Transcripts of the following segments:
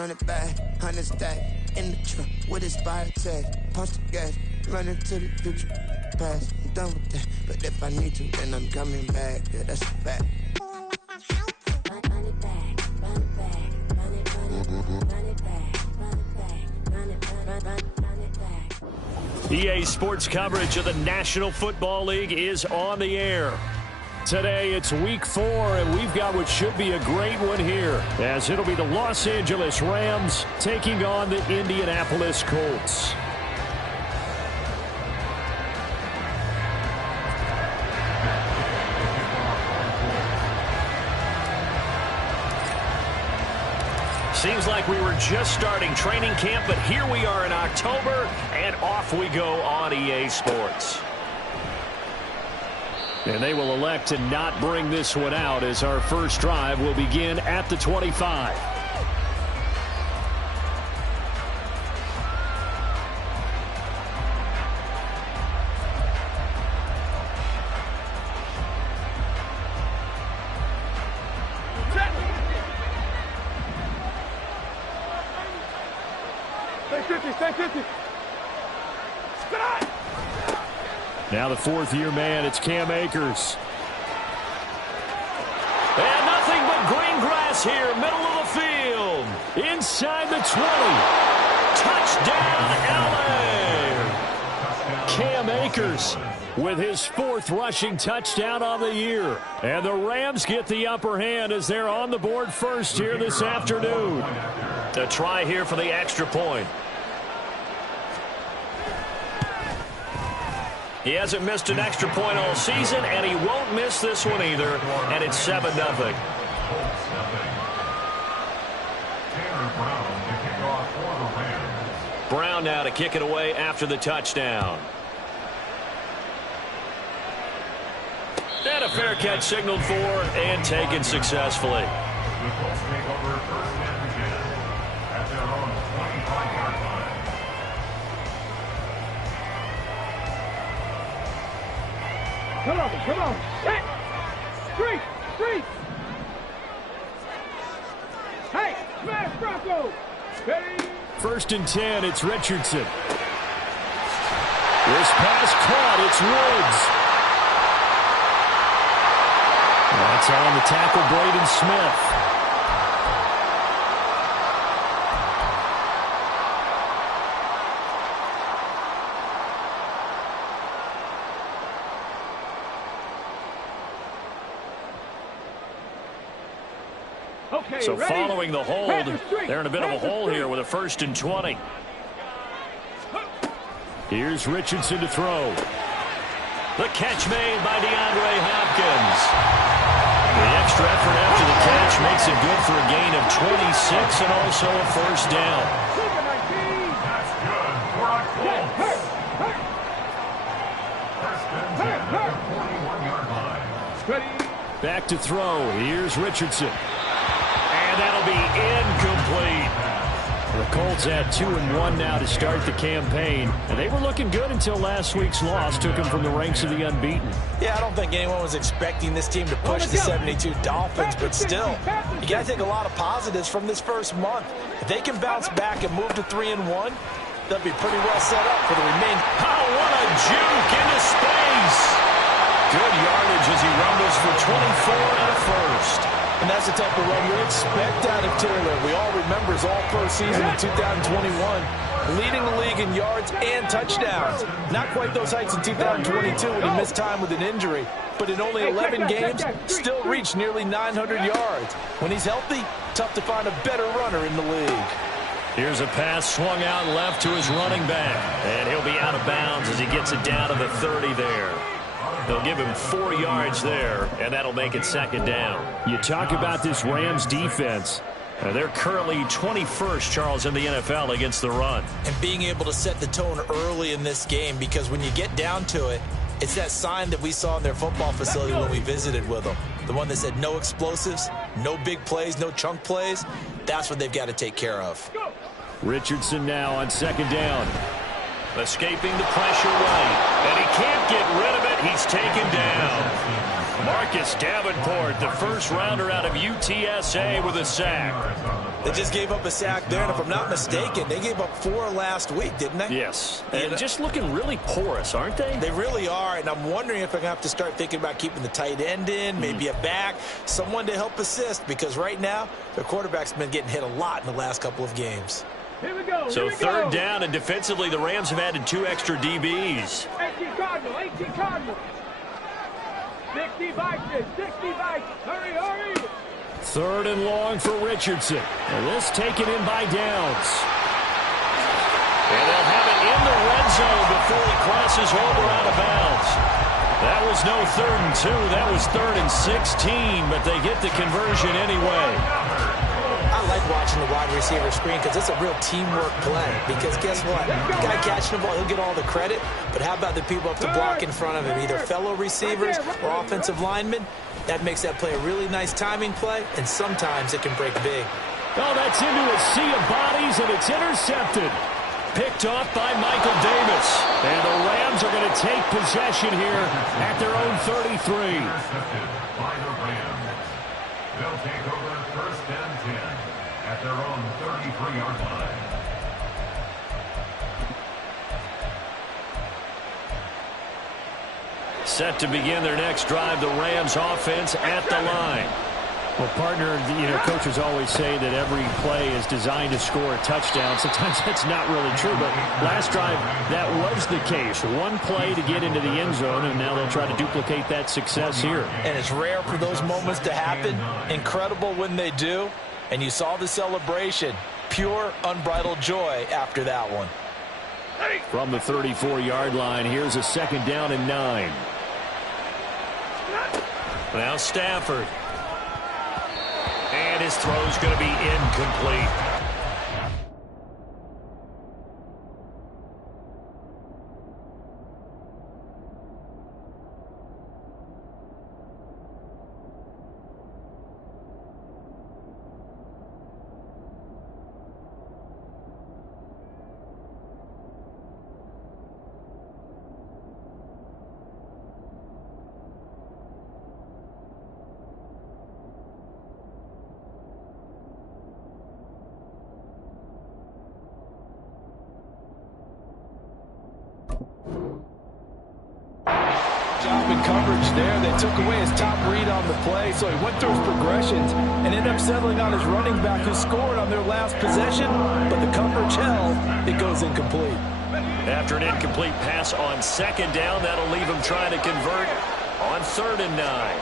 run it back, 100 stack in the truck with his fire tag. Punch the gas, running to the future. Past, I'm done with that. But if I need to, then I'm coming back. Yeah, that's a fact. EA Sports coverage of the National Football League is on the air. Today it's week 4, and we've got what should be a great one here, as it'll be the Los Angeles Rams taking on the Indianapolis Colts. Seems like we were just starting training camp, but here we are in October, and off we go on EA Sports. And they will elect to not bring this one out, as our first drive will begin at the 25. Now the fourth-year man, it's Cam Akers. And nothing but green grass here, middle of the field. Inside the 20. Touchdown, LA! Cam Akers with his 4th rushing touchdown on the year. And the Rams get the upper hand as they're on the board first here this afternoon. A try here for the extra point. He hasn't missed an extra point all season, and he won't miss this one either, and it's 7-0. Brown now to kick it away after the touchdown. And a fair catch signaled for and taken successfully. Come on. Hey! Street! Hey, smash Bronco! Ready? 1st and 10, it's Richardson. This pass caught, it's Woods. That's on the tackle, Braden Smith. So following the hold, they're in a bit of a hole here with a 1st and 20. Here's Richardson to throw. The catch made by DeAndre Hopkins. The extra effort after the catch makes it good for a gain of 26 and also a 1st down. That's good for a Colts. 41-yard line. Back to throw. Here's Richardson. And that'll be incomplete. The Colts at 2-1 now to start the campaign. And they were looking good until last week's loss took them from the ranks of the unbeaten. Yeah, I don't think anyone was expecting this team to push the 72 Dolphins, but still, you got to take a lot of positives from this first month. If they can bounce back and move to 3-1, they'll be pretty well set up for the remaining. Oh, what a juke into space. Good yardage as he rumbles for 24 and a 1st. And that's the type of run we expect out of Taylor. We all remember his all-pro season in 2021, leading the league in yards and touchdowns. Not quite those heights in 2022 when he missed time with an injury, but in only 11 games, still reached nearly 900 yards. When he's healthy, tough to find a better runner in the league. Here's a pass swung out left to his running back, and he'll be out of bounds as he gets it down to the 30 there. They'll give him 4 yards there, and that'll make it 2nd down. You talk about this Rams defense. They're currently 21st, Charles, in the NFL against the run. And being able to set the tone early in this game, because when you get down to it, it's that sign that we saw in their football facility when we visited with them. The one that said no explosives, no big plays, no chunk plays. That's what they've got to take care of. Richardson now on 2nd down. Escaping the pressure right. And he can't get rid of it. He's taken down. Marcus Davenport, the first rounder out of UTSA with a sack. They just gave up a sack there, and if I'm not mistaken, they gave up 4 last week, didn't they? Yes. And just looking really porous, aren't they? They really are, and I'm wondering if I'm going to have to start thinking about keeping the tight end in, maybe a back, someone to help assist, because right now, their quarterback's been getting hit a lot in the last couple of games. Here we go. So third down, and defensively, the Rams have added 2 extra DBs. 18 Cardinal, 18 Cardinal. 60 Vikings, 60 Vikings. Hurry, hurry. Third and long for Richardson. And this taken in by Downs. And they'll have it in the red zone before he crosses over out of bounds. That was no 3rd and 2. That was 3rd and 16, but they get the conversion anyway. I like watching the wide receiver screen because it's a real teamwork play. Because guess what? The guy catching the ball, he'll get all the credit. But how about the people up to block in front of him? Either fellow receivers or offensive linemen. That makes that play a really nice timing play, and sometimes it can break big. Oh, that's into a sea of bodies, and it's intercepted. Picked off by Michael Davis. And the Rams are going to take possession here at their own 33. By the Rams. They'll take over 1st and 10 at their own 33-yard line. Set to begin their next drive, the Rams offense at the line. Well, partner, coaches always say that every play is designed to score a touchdown. Sometimes that's not really true, but last drive, that was the case. One play to get into the end zone, and now they'll try to duplicate that success here. And it's rare for those moments to happen. Incredible when they do. And you saw the celebration. Pure, unbridled joy after that one. From the 34-yard line, here's a 2nd down and 9. Now Stafford. And his throw's going to be incomplete. Coverage there. They took away his top read on the play, so he went through his progressions and ended up settling on his running back who scored on their last possession, but the coverage held. It goes incomplete. After an incomplete pass on 2nd down, that'll leave him trying to convert on 3rd and 9.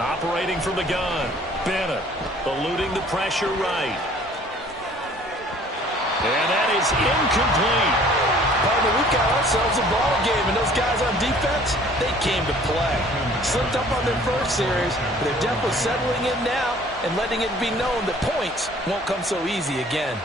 Operating from the gun, Bennett eluding the pressure right. And that is incomplete. Partner, we've got ourselves a ball game, and those guys on defense, they came to play. Slipped up on their first series, but they're definitely settling in now and letting it be known that points won't come so easy again.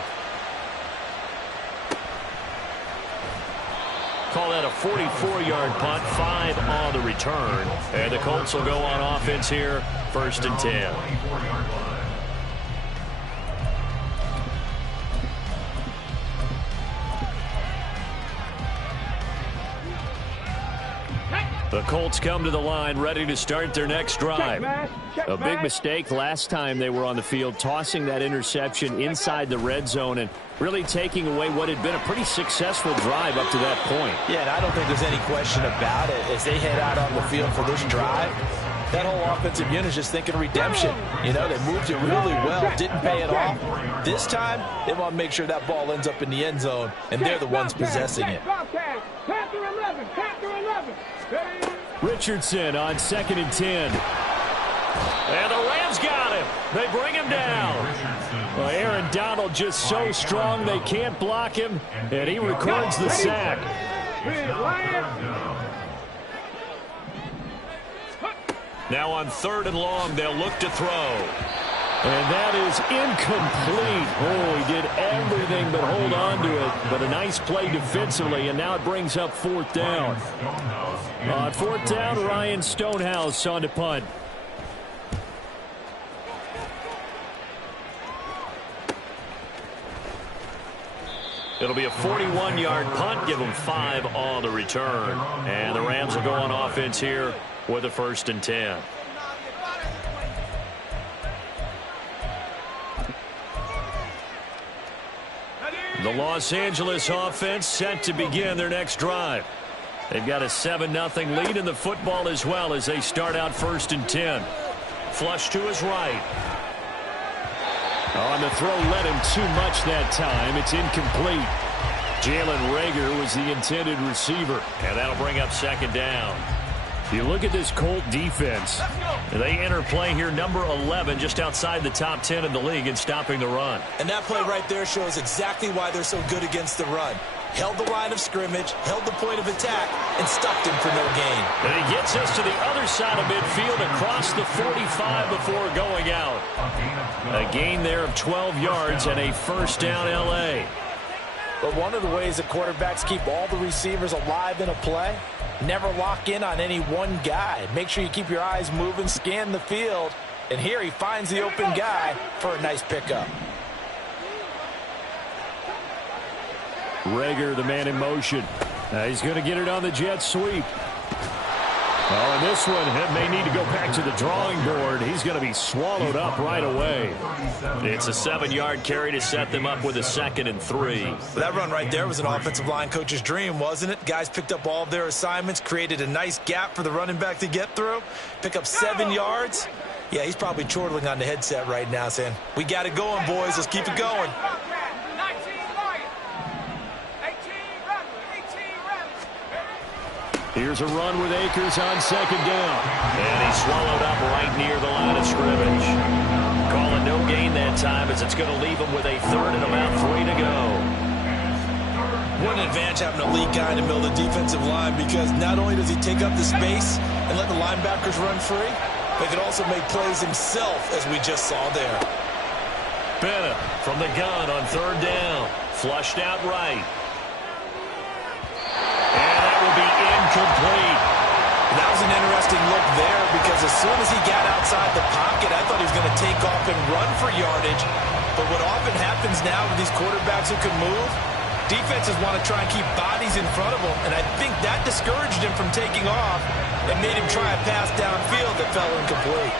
Call that a 44-yard punt, 5 on the return. And the Colts will go on offense here, 1st and 10. The Colts come to the line ready to start their next drive. A big mistake last time they were on the field, tossing that interception inside the red zone and really taking away what had been a pretty successful drive up to that point. Yeah, and I don't think there's any question about it. As they head out on the field for this drive, that whole offensive unit is just thinking redemption. You know, they moved it really well, didn't pay it off. This time, they want to make sure that ball ends up in the end zone, and they're the ones possessing it. Richardson on 2nd and 10. And the Rams got him. They bring him down. Well, Aaron Donald just so strong they can't block him, and he records the sack. Now on 3rd and long, they'll look to throw. And that is incomplete. Oh, he did everything but hold on to it. But a nice play defensively, and now it brings up 4th down. On 4th down, Ryan Stonehouse on to punt. It'll be a 41-yard punt, give them 5 on the return. And the Rams will go on offense here with a 1st and 10. The Los Angeles offense set to begin their next drive. They've got a 7-0 lead in the football as well as they start out 1st and 10. Flush to his right. Oh, and the throw led him too much that time. It's incomplete. Jalen Reagor was the intended receiver. And that'll bring up 2nd down. You look at this Colt defense. They enter play here, number 11, just outside the top 10 in the league in stopping the run. And that play right there shows exactly why they're so good against the run. Held the line of scrimmage, held the point of attack, and stopped him for no gain. And he gets us to the other side of midfield across the 45 before going out. A gain there of 12 yards and a 1st down L.A. But one of the ways that quarterbacks keep all the receivers alive in a play, never lock in on any one guy. Make sure you keep your eyes moving, scan the field. And here he finds the open guy for a nice pickup. Reagor, the man in motion. He's going to get it on the jet sweep. Oh, and this one may need to go back to the drawing board. He's going to be swallowed up right away. It's a 7-yard carry to set them up with a 2nd and 3. That run right there was an offensive line coach's dream, wasn't it? Guys picked up all of their assignments, created a nice gap for the running back to get through, pick up 7 yards. Yeah, he's probably chortling on the headset right now saying, we got it going, boys. Let's keep it going. Here's a run with Akers on 2nd down. And he's swallowed up right near the line of scrimmage. Calling no gain that time as it's going to leave him with a 3rd and about 3 to go. What an advantage having a lead guy in the middle of the defensive line, because not only does he take up the space and let the linebackers run free, but he can also make plays himself, as we just saw there. Bennett from the gun on 3rd down. Flushed out right. Incomplete. That was an interesting look there, because as soon as he got outside the pocket, I thought he was going to take off and run for yardage. But what often happens now with these quarterbacks who can move, defenses want to try and keep bodies in front of them, and I think that discouraged him from taking off and made him try a pass downfield that fell incomplete.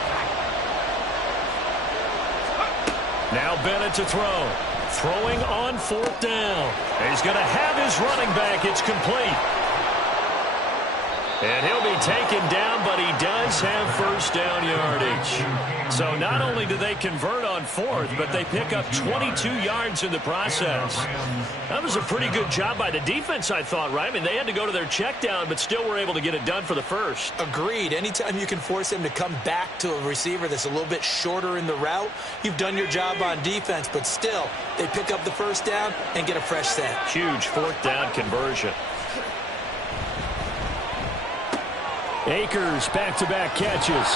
Now Bennett to throw. Throwing on 4th down. He's going to have his running back. It's complete. And he'll be taken down, but he does have 1st down yardage. So not only do they convert on 4th, but they pick up 22 yards in the process. That was a pretty good job by the defense, I thought, right? I mean, they had to go to their check down, but still were able to get it done for the 1st. Agreed. Anytime you can force him to come back to a receiver that's a little bit shorter in the route, you've done your job on defense, but still, they pick up the 1st down and get a fresh set. Huge 4th down conversion. Akers, back-to-back catches.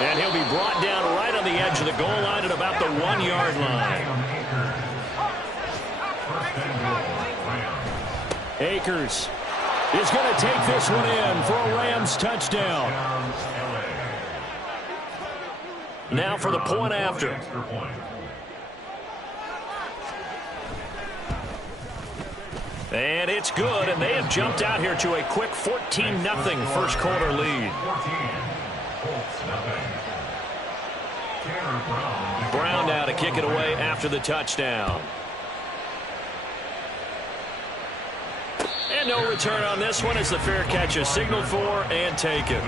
And he'll be brought down right on the edge of the goal line at about the 1-yard line. Akers is going to take this one in for a Rams touchdown. Now for the point after. And it's good, and they have jumped out here to a quick 14-0 first quarter lead. Brown now to kick it away after the touchdown. And no return on this one as the fair catch is signaled for and taken.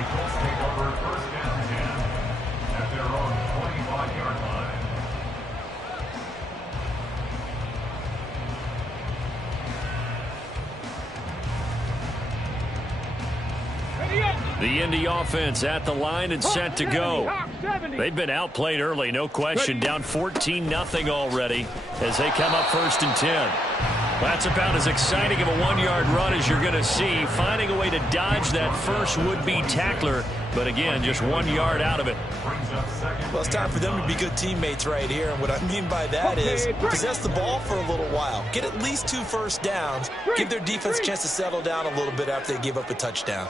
The Indy offense at the line and set to go. They've been outplayed early, no question. Down 14-0 already as they come up 1st and 10. That's about as exciting of a 1-yard run as you're going to see. Finding a way to dodge that first would-be tackler, but again, just 1 yard out of it. Well, it's time for them to be good teammates right here, and what I mean by that is possess the ball for a little while. Get at least 2 first downs. Give their defense a chance to settle down a little bit after they give up a touchdown.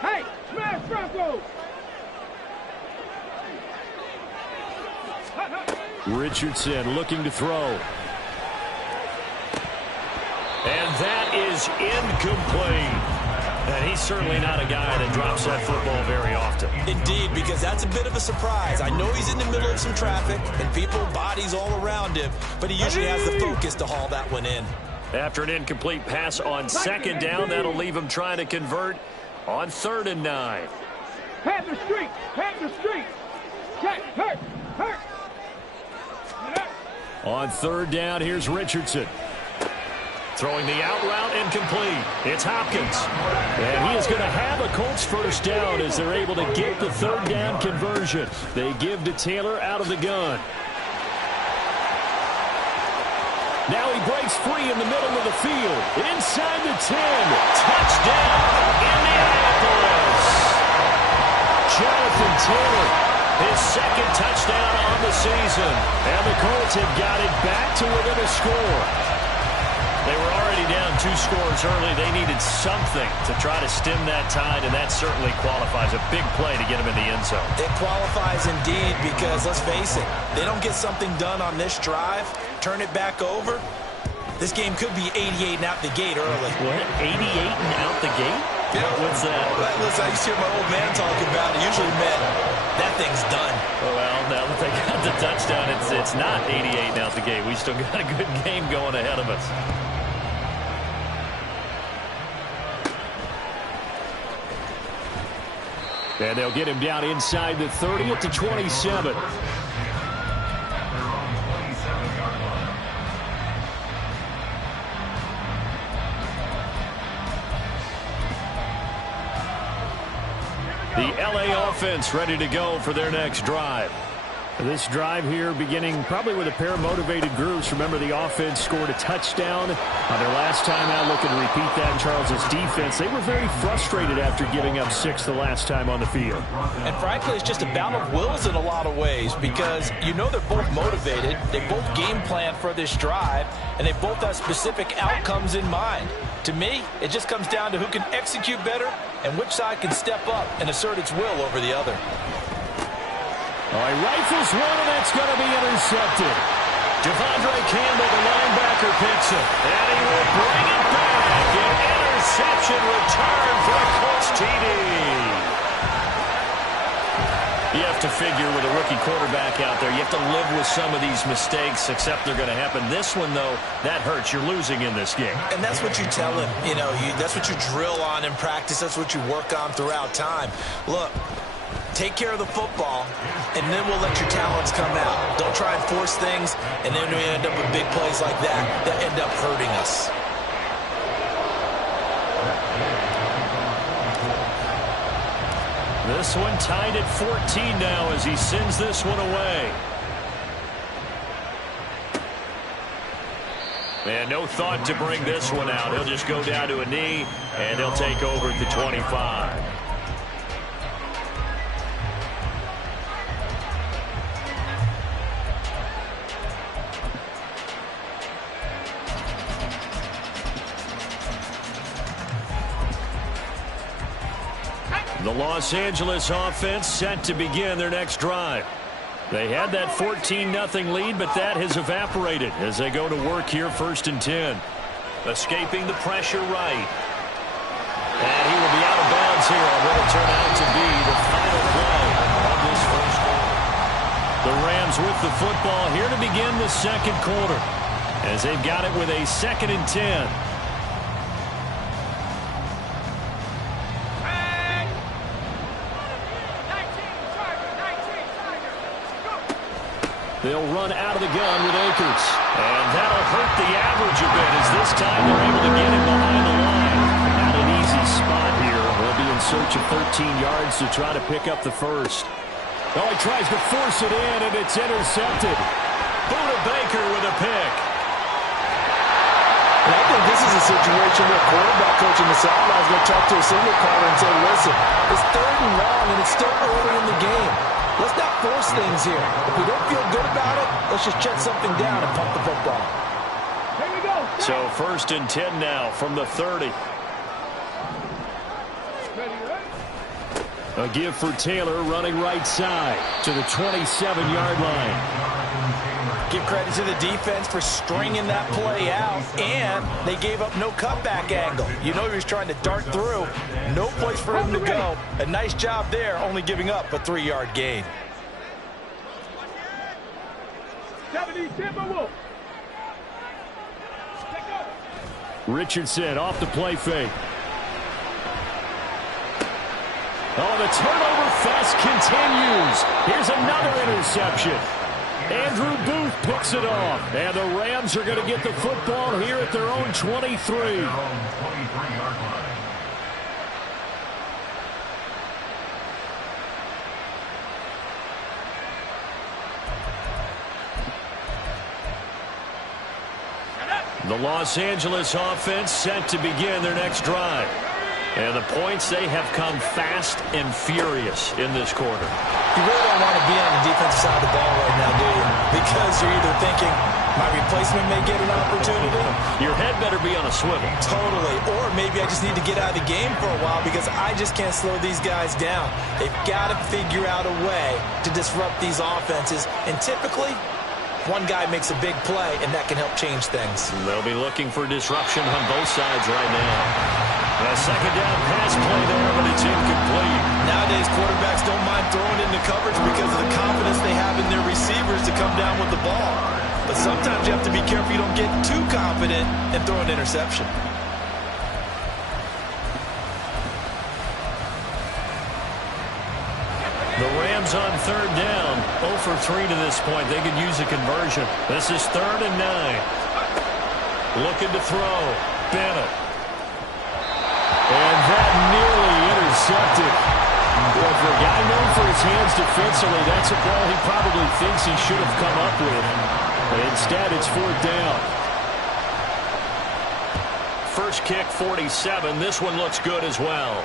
Hey, smash Bronco! Richardson looking to throw. And that is incomplete. And he's certainly not a guy that drops that football very often. Indeed, because that's a bit of a surprise. I know he's in the middle of some traffic and people, bodies all around him, but he usually has the focus to haul that one in. After an incomplete pass on second down, that'll leave him trying to convert on 3rd and 9. Panther Street! Panther Street! Check! Hurt! Hurt! On 3rd down, here's Richardson. Throwing the out route incomplete. It's Hopkins. And he is going to have a Colts first down as they're able to get the 3rd down conversion. They give to Taylor out of the gun. Now he breaks free in the middle of the field. Inside the 10. Touchdown, Indianapolis. Jonathan Taylor, his 2nd touchdown on the season. And the Colts have got it back to within a score. They were already down 2 scores early. They needed something to try to stem that tide, and that certainly qualifies. A big play to get them in the end zone. It qualifies indeed because, let's face it, they don't get something done on this drive, turn it back over, this game could be 88 and out the gate early. What? 88 and out the gate? Yeah. What's that? Listen, I used to hear my old man talk about it. Usually meant that thing's done. Well, now that they got the touchdown, it's not 88 and out the gate. We still got a good game going ahead of us. And they'll get him down inside the 30 at the 27. The LA offense ready to go for their next drive. This drive here beginning probably with a pair of motivated groups. Remember, the offense scored a touchdown on their last time out. Looking to repeat that in Charles's defense. They were very frustrated after giving up 6 the last time on the field. And frankly, it's just a battle of wills in a lot of ways because you know they're both motivated. They both game plan for this drive, and they both have specific outcomes in mind. To me, it just comes down to who can execute better and which side can step up and assert its will over the other. All right, rifles one, and that's going to be intercepted. Devondre Campbell, the linebacker, picks it. And he will bring it back. An interception return for a Colts TD. You have to figure with a rookie quarterback out there, you have to live with some of these mistakes, except they're going to happen. This one, though, that hurts. You're losing in this game. And that's what you tell him. You know, that's what you drill on in practice. That's what you work on throughout time. Look, take care of the football, and then we'll let your talents come out. Don't try and force things, and then we end up with big plays like that end up hurting us. This one tied at 14 now as he sends this one away. And no thought to bring this one out. He'll just go down to a knee, and he'll take over at the 25. The Los Angeles offense set to begin their next drive. They had that 14-0 lead, but that has evaporated as they go to work here 1st and 10. Escaping the pressure right. And he will be out of bounds here on what will turn out to be the final play of this first quarter. The Rams with the football here to begin the second quarter as they've got it with a 2nd and 10. They'll run out of the gun with Akers. And that'll hurt the average a bit as this time they're able to get him behind the line. Not an easy spot here. They'll be in search of 13 yards to try to pick up the first. Oh, he tries to force it in, and it's intercepted. Buda Baker with a pick. And I think this is a situation where quarterback coach in the sideline is going to talk to a signal caller and say, listen, it's 3rd and long, and it's still early in the game. Let's not force things here. If we don't feel good about it, let's just check something down and pump the football. Here we go. So 1st and 10 now from the 30. A give for Taylor running right side to the 27-yard line. Give credit to the defense for stringing that play out, and they gave up no cutback angle. You know he was trying to dart through. No place for him to go. A nice job there, only giving up a 3-yard gain. 70 Timberwolves. Richardson off the play fake. Oh, the turnover fest continues. Here's another interception. Andrew Booth picks it off. And the Rams are going to get the football here at their own 23. The Los Angeles offense set to begin their next drive. And the points, they have come fast and furious in this quarter. You really don't want to be on the defensive side of the ball right now, do you? Because you're either thinking, my replacement may get an opportunity. Your head better be on a swivel. Totally. Or maybe I just need to get out of the game for a while because I just can't slow these guys down. They've got to figure out a way to disrupt these offenses. And typically, one guy makes a big play, and that can help change things. They'll be looking for disruption on both sides right now. A second down pass play there, but it's incomplete. Nowadays, quarterbacks don't mind throwing into coverage because of the confidence they have in their receivers to come down with the ball. But sometimes you have to be careful you don't get too confident and throw an interception. The Rams on third down, 0 for 3 to this point. They could use a conversion. This is 3rd and 9. Looking to throw. Bennett. And that nearly intercepted. But for a guy known for his hands defensively, that's a ball he probably thinks he should have come up with. But instead, it's 4th down. First kick, 47. This one looks good as well.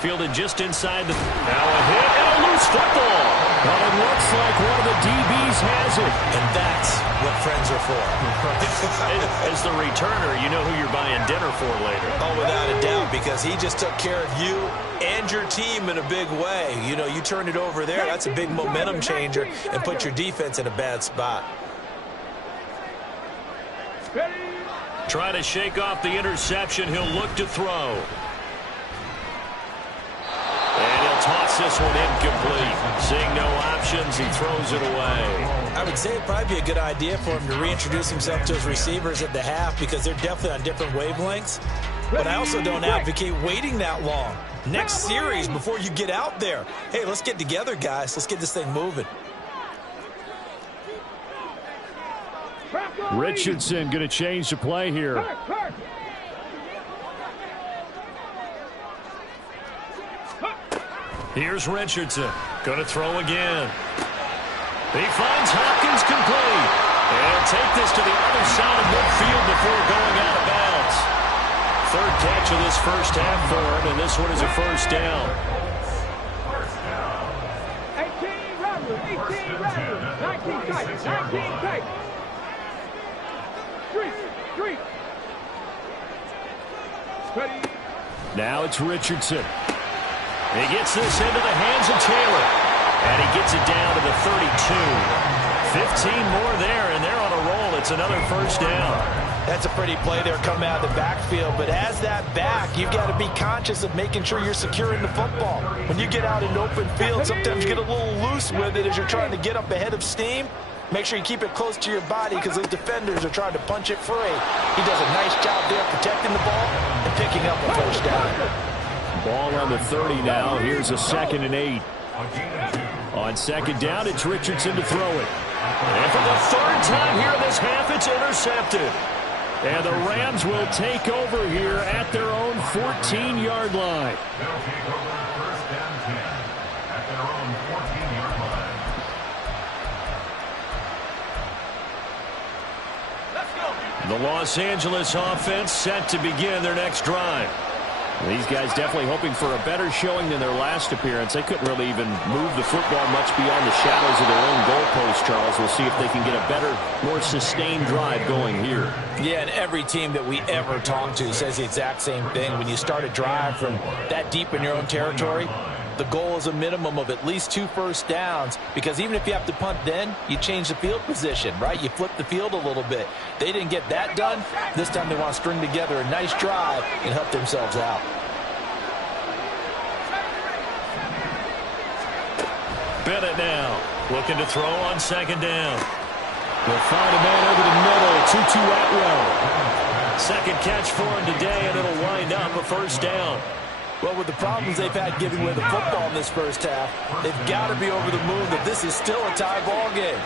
Fielded just inside the... Now a hit and a loose football. But it looks like one of the DBs has it. And that's what friends are for. As the returner, you know who you're buying dinner for later. Oh, without a doubt, because he just took care of you and your team in a big way. You know, you turned it over there. That's a big momentum changer and put your defense in a bad spot. Try to shake off the interception. He'll look to throw. And he'll toss this one incomplete. Seeing no options, he throws it away. I would say it'd probably be a good idea for him to reintroduce himself to his receivers at the half because they're definitely on different wavelengths. But I also don't advocate waiting that long. Next series before you get out there. Hey, let's get together, guys. Let's get this thing moving. Richardson going to change the play here. Here's Richardson. Going to throw again. He finds Hopkins complete. And take this to the other side of midfield before going out of bounds. Third catch of this first half for him, and this one is a first down. 18 runners, 19 tight, 19 tight. Street. Ready. Now it's Richardson. He gets this into the hands of Taylor. And he gets it down to the 32. 15 more there, and they're on a roll. It's another first down. That's a pretty play there coming out of the backfield. But as that back, you've got to be conscious of making sure you're securing the football. When you get out in open field, sometimes you get a little loose with it as you're trying to get up ahead of steam. Make sure you keep it close to your body because those defenders are trying to punch it free. He does a nice job there protecting the ball and picking up a first down. Ball on the 30 now. Here's a 2nd and 8. On second down, it's Richardson to throw it. And for the third time here in this half, it's intercepted. And the Rams will take over here at their own 14-yard line. They'll take over 1st and 10 at their own 14-yard line. Let's go. The Los Angeles offense set to begin their next drive. These guys definitely hoping for a better showing than their last appearance. They couldn't really even move the football much beyond the shadows of their own goalpost, Charles. We'll see if they can get a better, more sustained drive going here. Yeah, and every team that we ever talk to says the exact same thing. When you start a drive from that deep in your own territory, The goal is a minimum of at least 2 first downs, because even if you have to punt then, you change the field position, right? You flip the field a little bit. They didn't get that done. This time they want to string together a nice drive and help themselves out. Bennett now looking to throw on second down. They'll find a man over the middle, 2-2 Atwell. Second catch for him today, and it'll wind up a first down. Well, with the problems they've had giving away the football in this first half, they've got to be over the moon that this is still a tie ball game.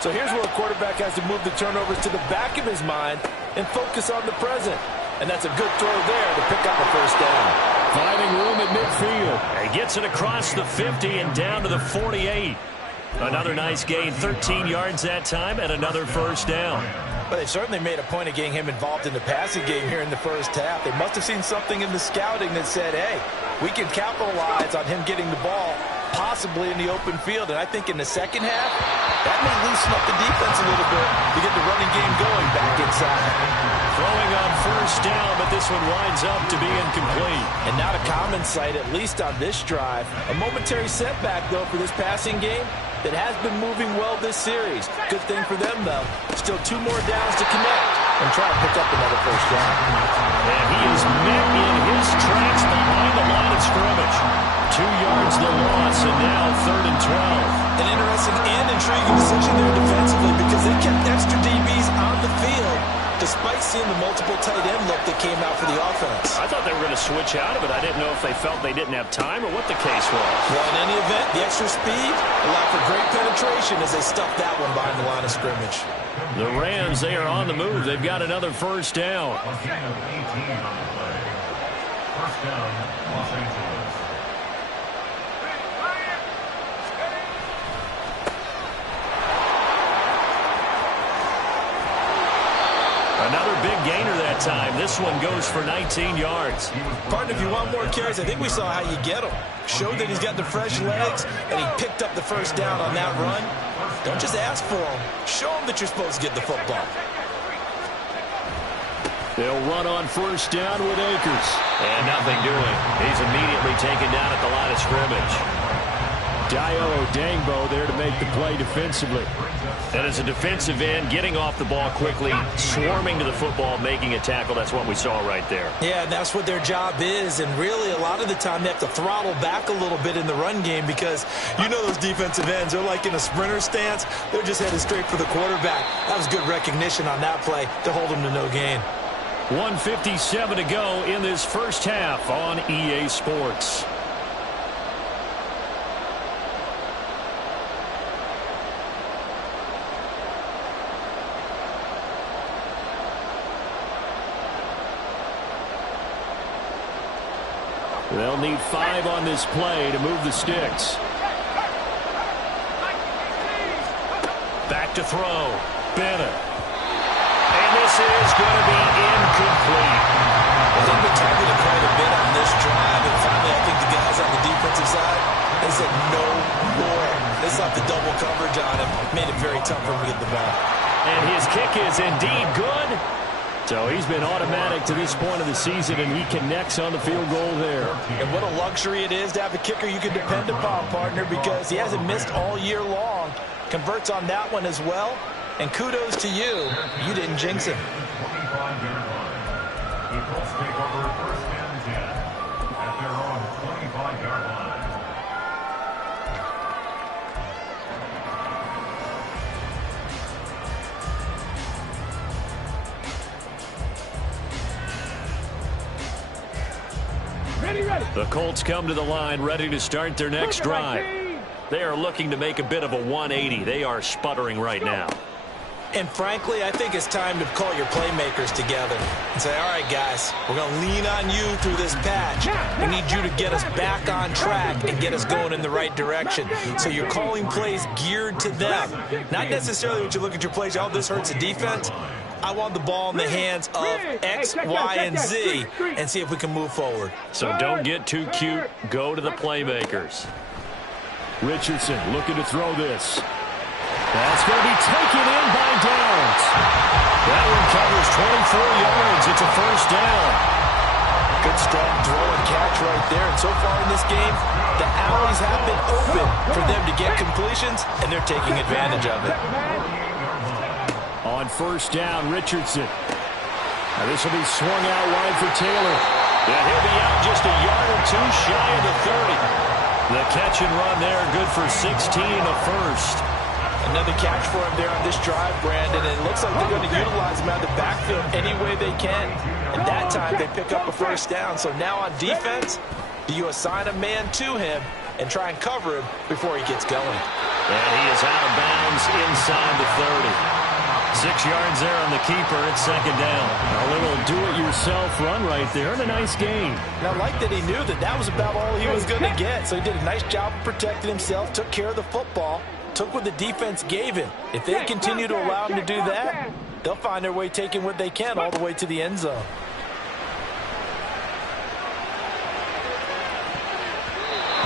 So here's where a quarterback has to move the turnovers to the back of his mind and focus on the present. And that's a good throw there to pick up a first down. Finding room at midfield. He gets it across the 50 and down to the 48. Another nice gain, 13 yards that time, and another first down. But they certainly made a point of getting him involved in the passing game here in the first half. They must have seen something in the scouting that said, hey, we can capitalize on him getting the ball possibly in the open field. And I think in the second half, that may loosen up the defense a little bit to get the running game going back inside. Throwing on first down, but this one winds up to be incomplete. And not a common sight, at least on this drive. A momentary setback, though, for this passing game that has been moving well this series. Good thing for them, though. Still 2 more downs to connect and try to pick up another first down. And he is met in his tracks behind the line of scrimmage. 2 yards the loss, and now 3rd and 12. An interesting and intriguing decision there defensively, because they kept extra DBs on the field despite seeing the multiple tight end look that came out for the offense. I thought they were going to switch out of it. I didn't know if they felt they didn't have time or what the case was. Well, in any event, the extra speed allowed for great penetration as they stuffed that one behind the line of scrimmage. The Rams, they are on the move. They've got another first down. First down, Los Angeles. Another big gainer that time. This one goes for 19 yards. Partner, if you want more carries, I think we saw how you get them. Showed that he's got the fresh legs, and he picked up the first down on that run. Don't just ask for them. Show them that you're supposed to get the football. They'll run on first down with Akers. And nothing doing. He's immediately taken down at the line of scrimmage. Dio Dangbo there to make the play defensively. And as a defensive end, getting off the ball quickly, swarming to the football, making a tackle, that's what we saw right there. Yeah, that's what their job is. And really, a lot of the time, they have to throttle back a little bit in the run game, because you know those defensive ends, they're like in a sprinter stance. They're just headed straight for the quarterback. That was good recognition on that play to hold him to no gain. 1:57 to go in this first half on EA Sports. They'll need 5 on this play to move the sticks. Back to throw. Bennett. And this is going to be incomplete. Well, they've been targeted quite a bit on this drive, and finally I think the guys on the defensive side, they said no more. They sought the double coverage on him. Made it very tough for him to get the ball. And his kick is indeed good. So he's been automatic to this point of the season, and he connects on the field goal there. And what a luxury it is to have a kicker you can depend upon, partner, because he hasn't missed all year long. Converts on that one as well. And kudos to you. You didn't jinx him. 25-yard line. The Colts take over first and 10 at their own 25-yard line. The Colts come to the line ready to start their next drive. They are looking to make a bit of a 180. They are sputtering right now. And frankly, I think it's time to call your playmakers together and say, all right, guys, we're going to lean on you through this patch. We need you to get us back on track and get us going in the right direction. So you're calling plays geared to them. Not necessarily when you look at your plays, oh, this hurts the defense. I want the ball in the hands of X, Y, and Z and see if we can move forward. So don't get too cute. Go to the playmakers. Richardson looking to throw this. That's going to be taken in by Downs. That one covers 24 yards. It's a first down. Good strong throw and catch right there. And so far in this game, the alleys have been open for them to get completions, and they're taking advantage of it. On first down, Richardson. Now this will be swung out wide for Taylor. Yeah, he'll be out just a yard or two shy of the 30. The catch and run there, good for 16, a first. Another catch for him there on this drive, Brandon, and it looks like they're going to utilize him out of the backfield any way they can. And that time they pick up a first down. So now on defense, do you assign a man to him and try and cover him before he gets going? And he is out of bounds inside the 30. 6 yards there on the keeper. It's second down. A little do-it-yourself run right there, and a nice gain. And I like that he knew that that was about all he was going to get. So he did a nice job of protecting himself, took care of the football, took what the defense gave him. If they continue to allow him to do that, they'll find their way taking what they can all the way to the end zone.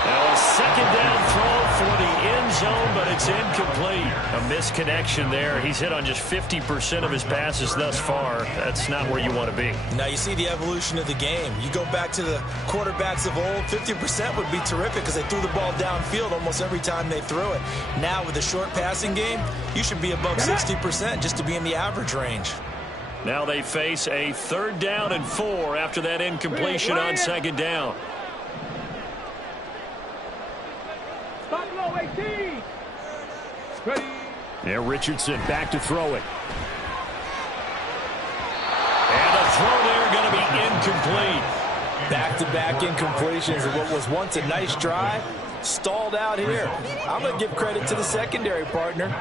Now a second down throw for the end zone, but it's incomplete. A misconnection there. He's hit on just 50% of his passes thus far. That's not where you want to be. Now you see the evolution of the game. You go back to the quarterbacks of old, 50% would be terrific because they threw the ball downfield almost every time they threw it. Now with the short passing game, you should be above 60% just to be in the average range. Now they face a 3rd down and 4 after that incompletion on second down. Buffalo 18. Ready. Yeah, Richardson back to throw it. And a throw there going to be incomplete. Back-to-back incompletions of what was once a nice drive, stalled out here. I'm going to give credit to the secondary partner.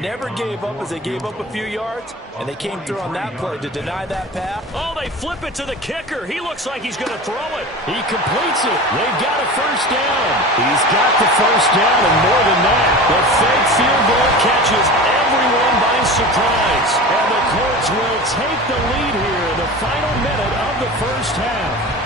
Never gave up as they gave up a few yards, and they came through on that play to deny that pass. Oh, they flip it to the kicker. He looks like he's going to throw it. He completes it. They've got a first down. He's got the first down, and more than that, the fake field goal catches everyone by surprise. And the Colts will take the lead here in the final minute of the first half.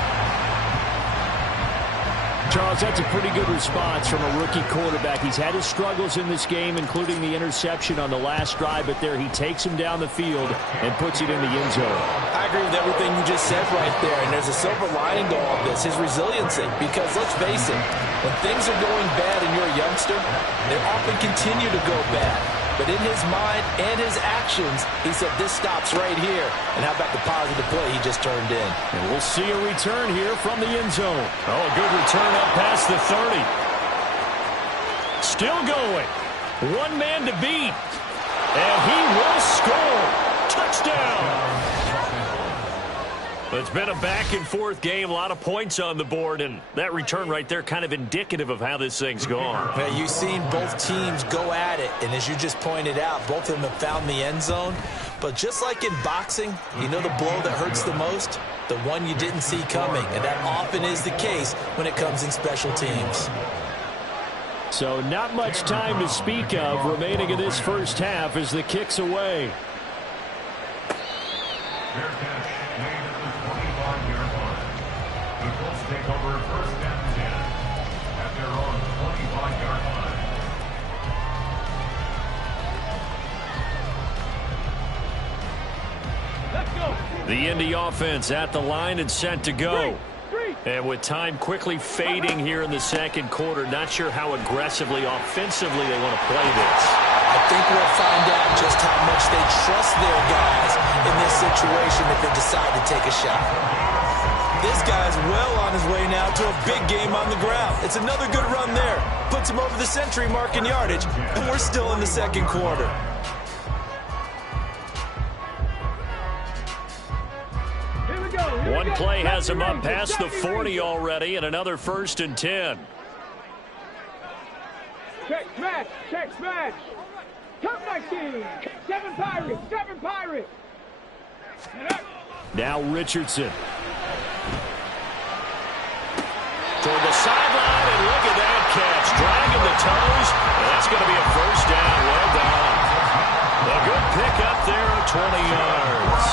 Charles, that's a pretty good response from a rookie quarterback. He's had his struggles in this game, including the interception on the last drive, but there he takes him down the field and puts it in the end zone. I agree with everything you just said right there, and there's a silver lining to all of this, his resiliency, because let's face it, when things are going bad and you're a youngster, they often continue to go bad. But in his mind and his actions, he said, this stops right here. And how about the positive play he just turned in? And we'll see a return here from the end zone. Oh, a good return up past the 30. Still going. One man to beat. And he will score. Touchdown. It's been a back-and-forth game, a lot of points on the board, and that return right there kind of indicative of how this thing's gone. Yeah, you've seen both teams go at it, and as you just pointed out, both of them have found the end zone. But just like in boxing, you know the blow that hurts the most? The one you didn't see coming, and that often is the case when it comes in special teams. So not much time to speak of remaining in this first half as the kick's away. Take over first and 10 at their own 25-yard line. Let's go. The Indy offense at the line and set to go. And with time quickly fading here in the second quarter, not sure how aggressively, offensively they want to play this. I think we'll find out just how much they trust their guys in this situation if they decide to take a shot. This guy's well on his way now to a big game on the ground. It's another good run there. Puts him over the century mark in yardage, and we're still in the second quarter. Here we go. One play has him up past the 40 already, and another 1st and 10. Check smash. Check smash. Come 19. 7 Pirates. 7 Pirates. Now Richardson. Toward the sideline, and look at that catch. Dragging the toes, and that's going to be a first down. Well done. A good pick up there at 20 yards.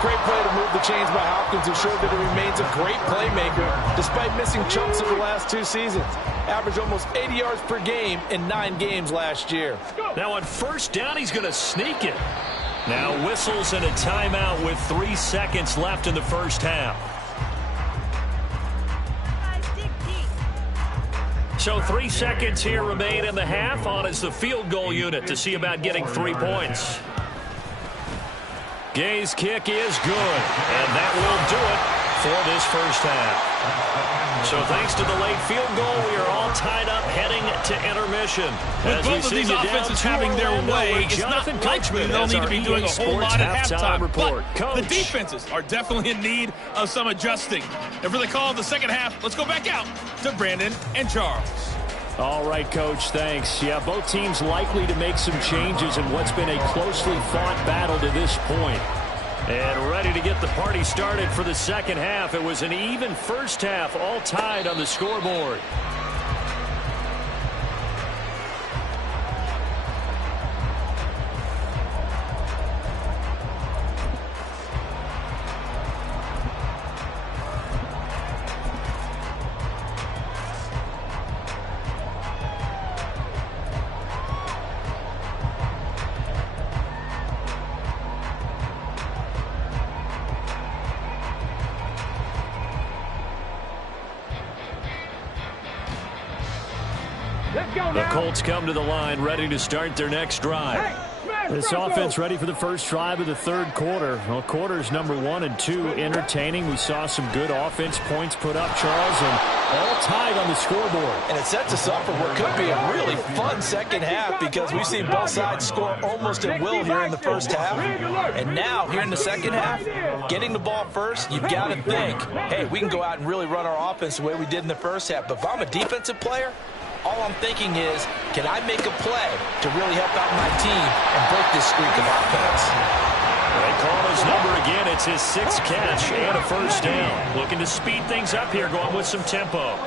Great play to move the chains by Hopkins, who showed that he remains a great playmaker despite missing chunks of the last 2 seasons. Averaged almost 80 yards per game in 9 games last year. Now on first down, he's going to sneak it. Now whistles and a timeout with 3 seconds left in the first half. So 3 seconds here remain in the half. On is the field goal unit to see about getting 3 points. Gay's kick is good, and that will do it for this first half. So thanks to the late field goal, we are all tied up heading to intermission. With both of these offenses having their way, it's not likely they'll need to be doing a whole lot at halftime. But the defenses are definitely in need of some adjusting. And for the call of the second half, let's go back out to Brandon and Charles. All right, Coach, thanks. Yeah, both teams likely to make some changes in what's been a closely fought battle to this point. And ready to get the party started for the second half. It was an even first half, all tied on the scoreboard. The Colts come to the line, ready to start their next drive. This offense ready for the first drive of the third quarter. Well, quarters number 1 and 2 entertaining. We saw some good offense points put up, Charles, and all tied on the scoreboard. And it sets us up for what could be a really fun second half because we've seen both sides score almost at will here in the first half. And now, here in the second half, getting the ball first, you've got to think, hey, we can go out and really run our offense the way we did in the first half. But if I'm a defensive player, all I'm thinking is, can I make a play to really help out my team and break this streak of offense? They call his number again. It's his 6th catch and a first down. Looking to speed things up here, going with some tempo.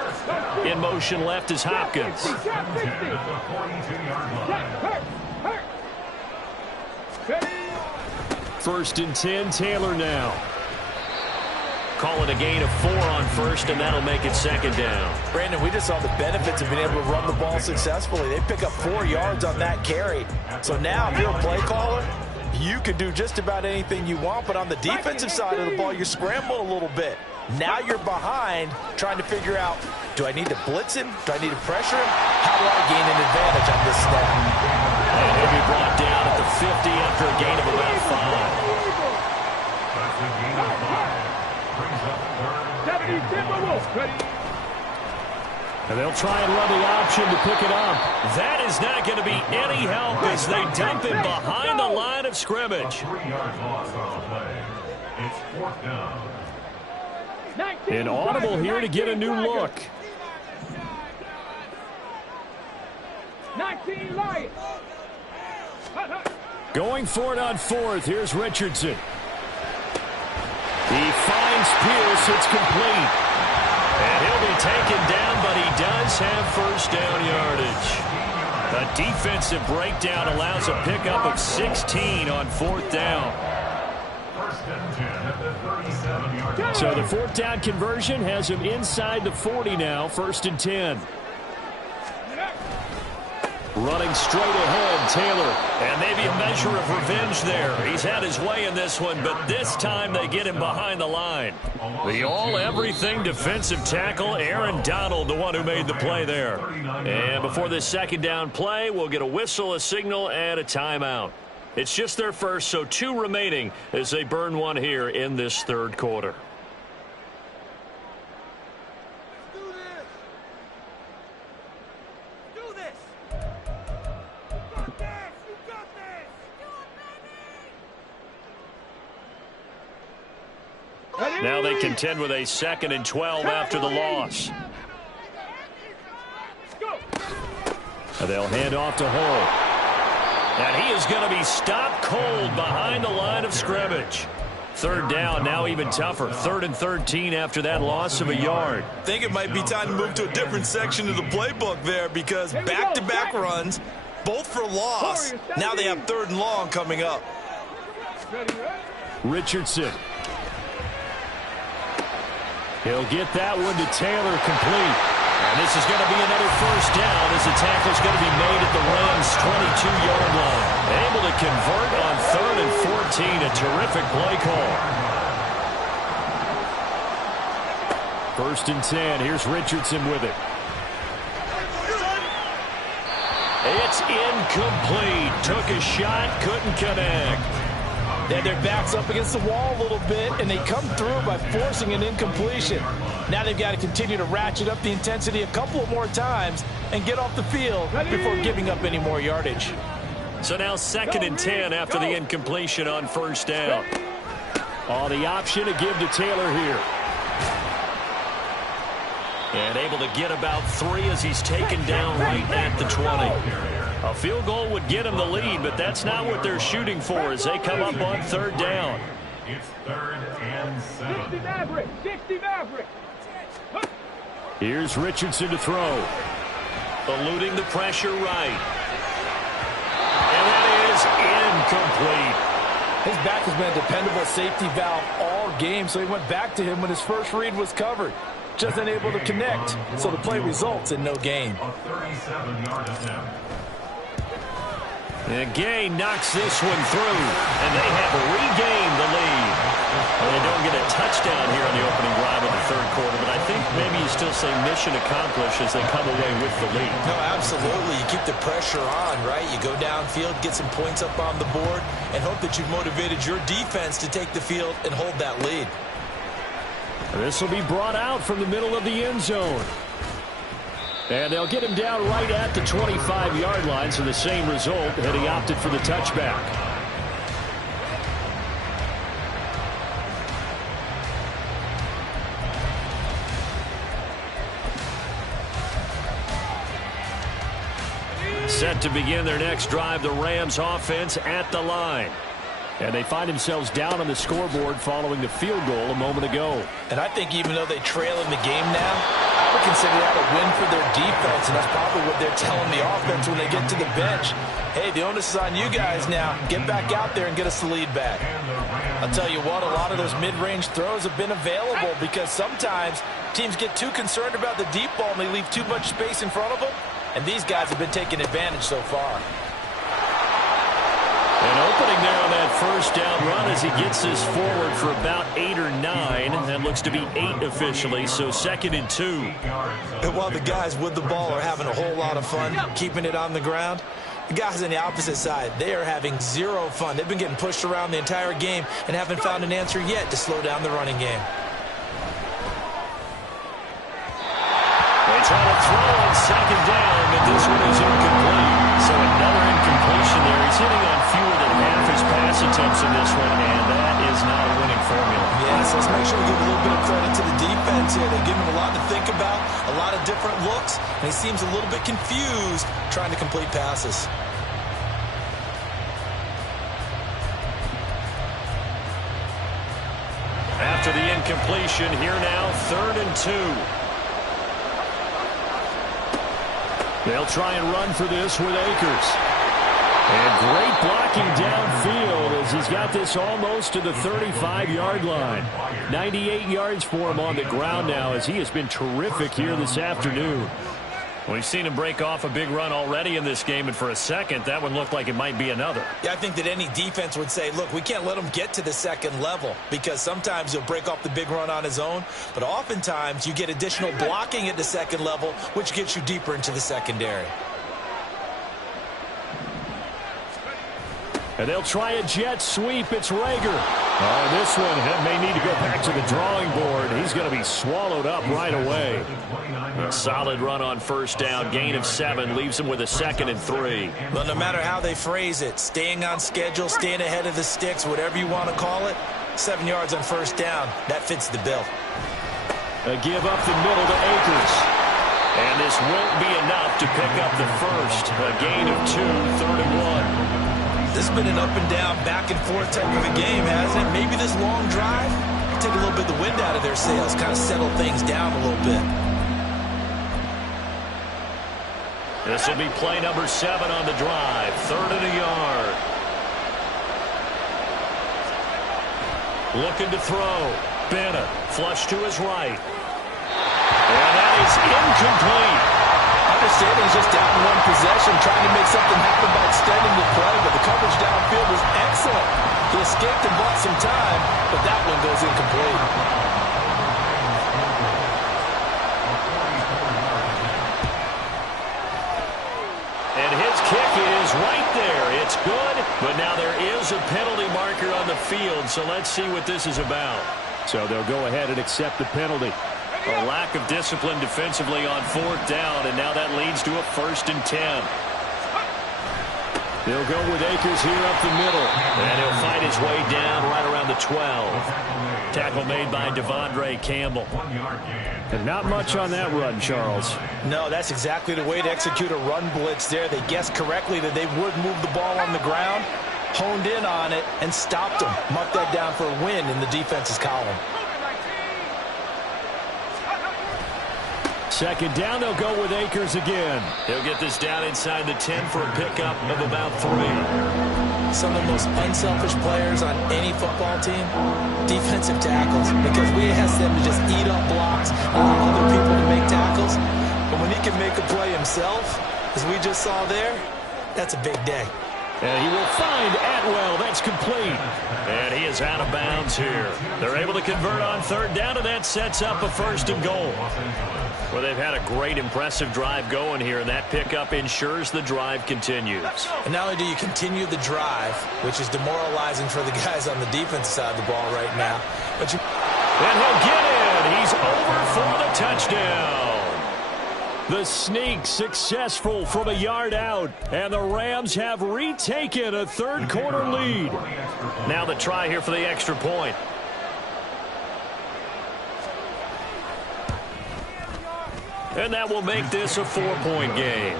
In motion left is Hopkins. First and 10, Taylor now. Call it a gain of 4 on first, and that'll make it second down. Brandon, we just saw the benefits of being able to run the ball successfully. They pick up 4 yards on that carry. So now, if you're a play caller, you can do just about anything you want. But on the defensive side of the ball, you scramble a little bit. Now you're behind, trying to figure out, do I need to blitz him? Do I need to pressure him? How do I gain an advantage on this snap? And he'll be brought down at the 50 after a gain of about 5. That's a gain of 5. And they'll try and run the option to pick it up. That is not going to be any help as they dump him behind the line of scrimmage. 3-yard loss on the play. It's 4th down. An audible here to get a new look. 19 Lions. Going for it on 4th. Here's Richardson. He finds Pierce. It's complete. And he'll be taken down, but he does have first down yardage. A defensive breakdown allows a pickup of 16 on 4th down. First and 10 at the 37-yard line. So the 4th down conversion has him inside the 40 now. 1st and 10. Running straight ahead, Taylor. And maybe a measure of revenge there. He's had his way in this one, but this time they get him behind the line. The all-everything defensive tackle, Aaron Donald, the one who made the play there. And before this second down play, we'll get a whistle, a signal, and a timeout. It's just their first, so 2 remaining as they burn one here in this third quarter. Now they contend with a 2nd and 12 after the loss. They'll hand off to Hull. And he is going to be stopped cold behind the line of scrimmage. 3rd down, now even tougher. 3rd and 13 after that loss of a yard. I think it might be time to move to a different section of the playbook there because back-to-back runs, both for loss. Now they have 3rd and long coming up. Richardson. He'll get that one to Taylor, complete. And this is going to be another first down as the tackle's going to be made at the Rams' 22-yard line. Able to convert on 3rd and 14, a terrific play call. 1st and 10, here's Richardson with it. It's incomplete. Took a shot, couldn't connect. They had their backs up against the wall a little bit, and they come through by forcing an incompletion. Now they've got to continue to ratchet up the intensity a couple of more times and get off the field before giving up any more yardage. So now 2nd and 10 after the incompletion on first down. Oh, the option to give to Taylor here. And able to get about 3 as he's taken down right at the 20. A field goal would get him the lead, but that's not what they're shooting for as they come up on 3rd down. It's 3rd and 7. 60 Maverick, 60 Maverick. Here's Richardson to throw. Eluding the pressure right. And that is incomplete. His back has been a dependable safety valve all game, so he went back to him when his first read was covered. Just unable to connect, so the play results in no gain. A 37-yard attempt. And Gay knocks this one through, and they have regained the lead. Well, they don't get a touchdown here on the opening drive of the 3rd quarter, but I think maybe you still say mission accomplished as they come away with the lead. No, absolutely. You keep the pressure on, right? You go downfield, get some points up on the board, and hope that you've motivated your defense to take the field and hold that lead. This will be brought out from the middle of the end zone. And they'll get him down right at the 25-yard line, so the same result, and he opted for the touchback. Set to begin their next drive, the Rams offense at the line. And they find themselves down on the scoreboard following the field goal a moment ago. And I think even though they trail in the game now, I would consider that a win for their defense, and that's probably what they're telling the offense when they get to the bench. Hey, the onus is on you guys now. Get back out there and get us the lead back. I'll tell you what, a lot of those mid-range throws have been available because sometimes teams get too concerned about the deep ball and they leave too much space in front of them, and these guys have been taking advantage so far. And opening there on that first down run as he gets this forward for about 8 or 9. That looks to be 8 officially, so 2nd and 2. And while the guys with the ball are having a whole lot of fun keeping it on the ground, the guys on the opposite side, they are having zero fun. They've been getting pushed around the entire game and haven't found an answer yet to slow down the running game. They try to throw on 2nd down, but this one is incomplete. So another incompletion there. He's hitting on fewer than half his pass attempts in this one, and that is not a winning formula. Yes, let's make sure we give a little bit of credit to the defense here. They give him a lot to think about, a lot of different looks, and he seems a little bit confused trying to complete passes. After the incompletion, here now, 3rd and 2. They'll try and run for this with Akers. And great blocking downfield as he's got this almost to the 35-yard line. 98 yards for him on the ground now as he has been terrific here this afternoon. We've seen him break off a big run already in this game, and for a second, that one looked like it might be another. Yeah, I think that any defense would say, look, we can't let him get to the 2nd level because sometimes he'll break off the big run on his own, but oftentimes you get additional blocking at the 2nd level, which gets you deeper into the secondary. And they'll try a jet sweep. It's Rager. Oh, this one may need to go back to the drawing board. He's going to be swallowed up right away. A solid run on first down. Gain of 7 leaves him with a 2nd and 3. Well, no matter how they phrase it, staying on schedule, staying ahead of the sticks, whatever you want to call it, 7 yards on first down, that fits the bill. A give up the middle to Akers. And this won't be enough to pick up the first. A gain of 2, 3rd and 1. This has been an up and down, back and forth type of a game, hasn't it? Maybe this long drive take a little bit of the wind out of their sails, kind of settle things down a little bit. This will be play number 7 on the drive. 3rd and a yard. Looking to throw. Bennett, flush to his right. And that is incomplete. Understanding he's just down in one possession, trying to make something happen by extending the play, but the coverage downfield was excellent. He escaped and bought some time, but that one goes incomplete. And his there. It's good, but now there is a penalty marker on the field, so let's see what this is about. So they'll go ahead and accept the penalty. A lack of discipline defensively on 4th down, and now that leads to a 1st and 10. They'll go with Akers here up the middle. And he'll fight his way down right around the 12. Tackle made by Devondre Campbell. And not much on that run, Charles. No, that's exactly the way to execute a run blitz there. They guessed correctly that they would move the ball on the ground, honed in on it, and stopped them. Marked that down for a win in the defense's column. 2nd down, they'll go with Akers again. He'll get this down inside the 10 for a pickup of about 3. Some of the most unselfish players on any football team, defensive tackles, because we ask them to just eat up blocks, allow other people to make tackles. But when he can make a play himself, as we just saw there, that's a big day. And he will find Atwell. That's complete. And he is out of bounds here. They're able to convert on 3rd down, and that sets up a 1st and goal. Well, they've had a great, impressive drive going here, and that pickup ensures the drive continues. And not only do you continue the drive, which is demoralizing for the guys on the defensive side of the ball right now, but you... And he'll get in. He's over for the touchdown. The sneak successful from a yard out, and the Rams have retaken a 3rd quarter lead. Now the try here for the extra point. And that will make this a 4-point game.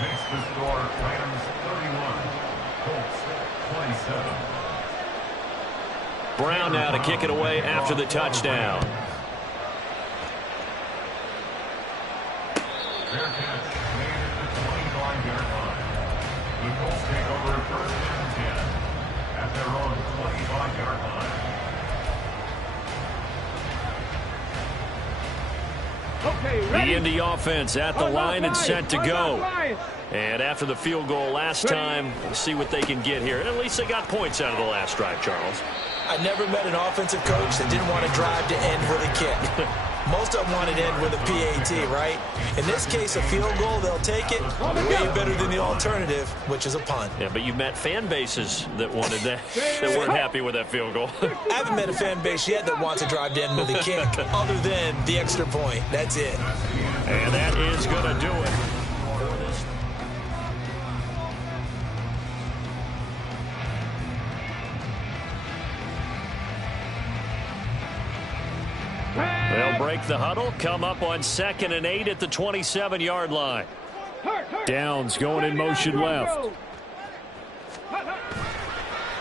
Makes the score Rams 31, Colts 27. Brown now to kick it away after the touchdown. Fair catch made at the 25-yard line. The Colts take over 1st and 10 at their own 25-yard line. The Indy offense at the line and set to go. And after the field goal last time, we'll see what they can get here. And at least they got points out of the last drive, Charles. I never met an offensive coach that didn't want to drive to end with a kick. Most of them wanted to end with a PAT, right? In this case, a field goal, they'll take it. Way better than the alternative, which is a punt. Yeah, but you've met fan bases that wanted that, that weren't happy with that field goal. I haven't met a fan base yet that wants to drive to end with a kick, other than the extra point. That's it. And that is going to do it. They'll break the huddle, come up on 2nd and 8 at the 27-yard line. Downs going in motion left.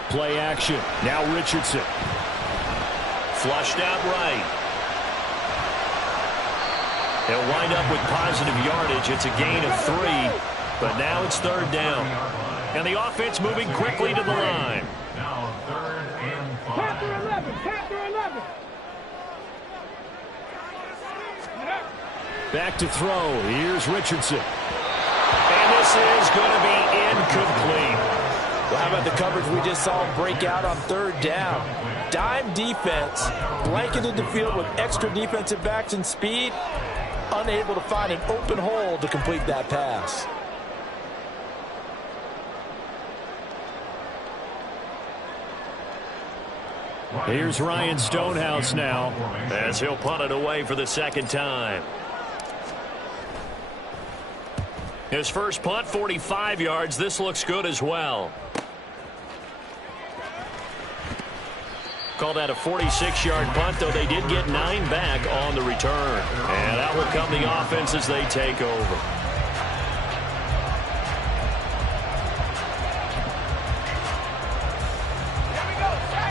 Play action. Now Richardson. Flushed out right. He'll wind up with positive yardage. It's a gain of 3, but now it's 3rd down. And the offense moving quickly to the line. Now 3rd and 5. Panther 11, Panther 11. Back to throw. Here's Richardson. And this is going to be incomplete. Well, how about the coverage we just saw break out on 3rd down? Dime defense, blanketed the field with extra defensive backs and speed, unable to find an open hole to complete that pass. Here's Ryan Stonehouse now, as he'll punt it away for the 2nd time. His first punt, 45 yards. This looks good as well. Call that a 46-yard punt, though they did get 9 back on the return. And out will come the offense as they take over.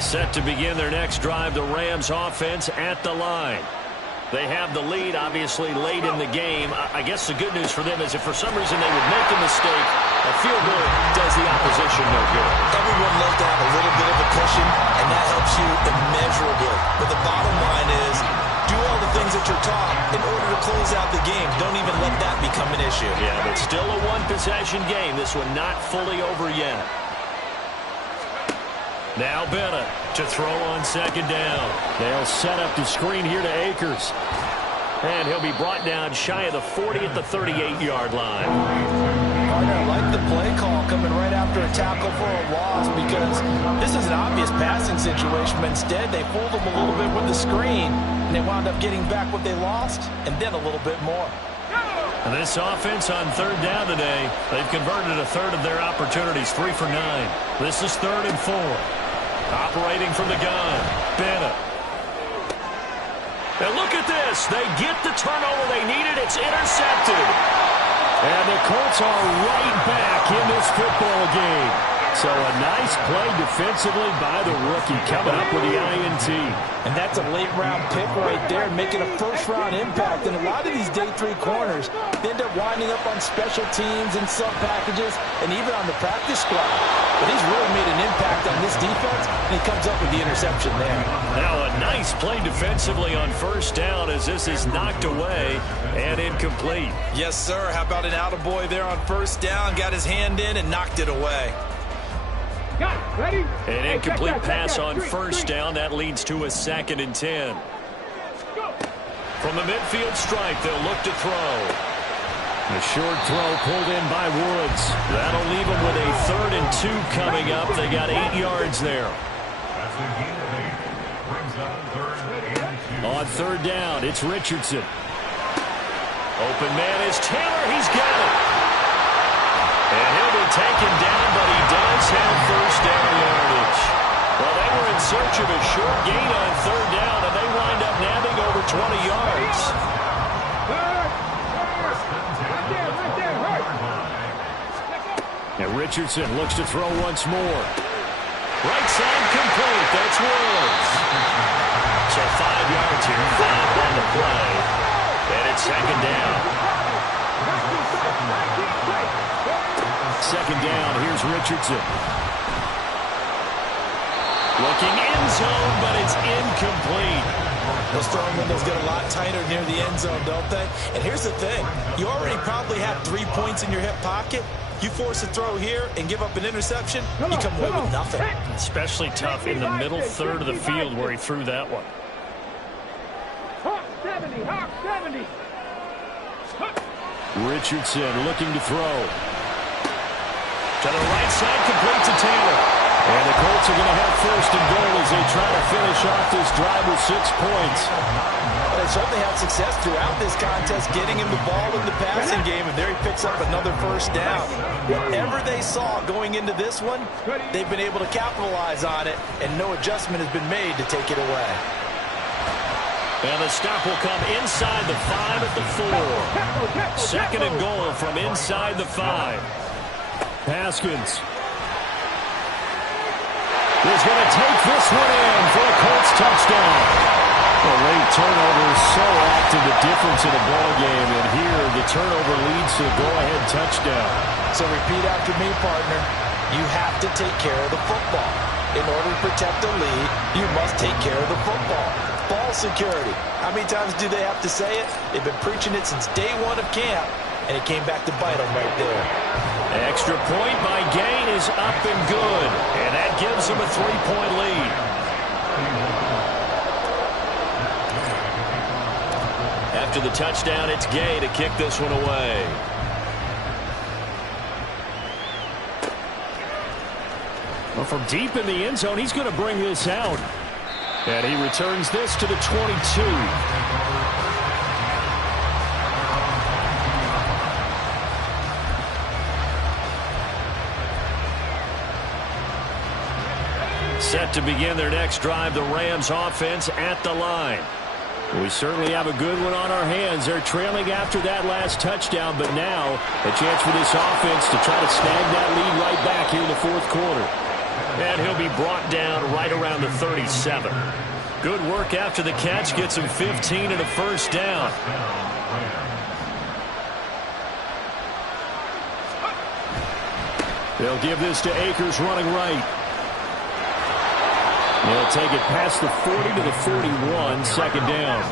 Set to begin their next drive, the Rams offense at the line. They have the lead, obviously, late in the game. I guess the good news for them is if for some reason they would make a mistake, a field goal does the opposition no good. Everyone loves to have a little bit of a cushion, and that helps you immeasurably. But the bottom line is, do all the things that you're taught in order to close out the game. Don't even let that become an issue. Yeah, but still a one-possession game. This one not fully over yet. Now Bennett to throw on 2nd down. They'll set up the screen here to Akers. And he'll be brought down shy of the 40 at the 38-yard line. Partner, I like the play call coming right after a tackle for a loss because this is an obvious passing situation, but instead they fooled them a little bit with the screen, and they wound up getting back what they lost and then a little bit more. And this offense on third down today, they've converted a third of their opportunities, 3 for 9. This is 3rd and 4. Operating from the gun, Bennett. And look at this. They get the turnover they needed. It's intercepted. And the Colts are right back in this football game. So a nice play defensively by the rookie coming up with the INT. And that's a late-round pick right there, making a first-round impact. And a lot of these day 3 corners, they end up winding up on special teams and sub-packages and even on the practice squad. But he's really made an impact on this defense, and he comes up with the interception there. Now a nice play defensively on first down as this is knocked away and incomplete. Yes, sir. How about an attaboy there on first down? Got his hand in and knocked it away. Ready? An incomplete pass on first down. That leads to a 2nd and 10. From the midfield stripe, they'll look to throw. The short throw pulled in by Woods. That'll leave them with a 3rd and 2 coming up. They got 8 yards there. On third down, it's Richardson. Open man is Taylor. He's got it. And he'll be taken down, but he does have first down yardage. Well, they were in search of a short gain on third down, and they wind up nabbing over 20 yards. And Richardson looks to throw once more. Right side complete. That's Woods. So 5 yards here, 5 on the play. And it's 2nd down. 2nd down, here's Richardson. Looking end zone, but it's incomplete. Those throwing windows get a lot tighter near the end zone, don't they? And here's the thing. You already probably have 3 points in your hip pocket. You force a throw here and give up an interception, you come away with nothing. Especially tough in the middle third of the field where he threw that one. Hawk 70, Hawk 70. Richardson looking to throw. To the right side, complete to Taylor. And the Colts are going to have 1st and goal as they try to finish off this drive with 6 points. They certainly had success throughout this contest, getting him the ball in the passing game, and there he picks up another 1st down. Whatever they saw going into this one, they've been able to capitalize on it, and no adjustment has been made to take it away. And the stop will come inside the 5 at the 4. 2nd and goal from inside the 5. Haskins is going to take this one in for a Colts touchdown. The late turnover is so often the difference in a ball game, and here the turnover leads to a go-ahead touchdown. So repeat after me, partner. You have to take care of the football. In order to protect the lead, you must take care of the football. Ball security. How many times do they have to say it? They've been preaching it since day 1 of camp, and it came back to bite them right there. Extra point by Gain is up and good, and that gives them a 3-point lead. After the touchdown, it's Gay to kick this one away. Well, from deep in the end zone, he's going to bring this out. And he returns this to the 22. Set to begin their next drive, the Rams offense at the line. We certainly have a good one on our hands. They're trailing after that last touchdown, but now a chance for this offense to try to snag that lead right back here in the 4th quarter. And he'll be brought down right around the 37. Good work after the catch. Gets him 15 and a 1st down. They'll give this to Akers running right. They'll take it past the 40 to the 41, 2nd down.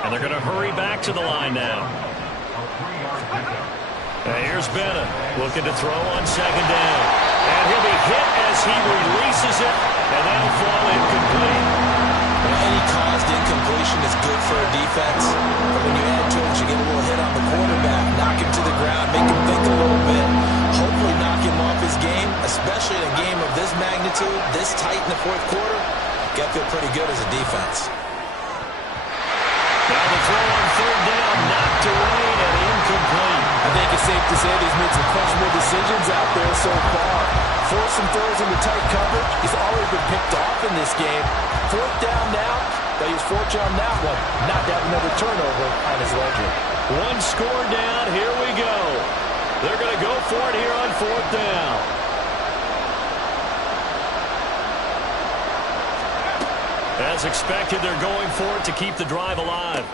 And they're going to hurry back to the line now. And here's Bennett looking to throw on 2nd down. And he'll be hit as he releases it, and that'll fall incomplete. Any caused incompletion is good for a defense. But when you add to it, you get a little hit on the quarterback, knock him to the ground, make him think a little bit. magnitude, this tight in the fourth quarter, got to feel pretty good as a defense. Now the throw on third down, knocked away and incomplete. I think it's safe to say he's made some questionable decisions out there so far. Forced some throws into tight coverage. He's already been picked off in this game. Fourth down now, but he's fortunate on that one, not to have another turnover on his ledger. One score down, here we go. They're going to go for it here on fourth down. As expected, they're going for it to keep the drive alive.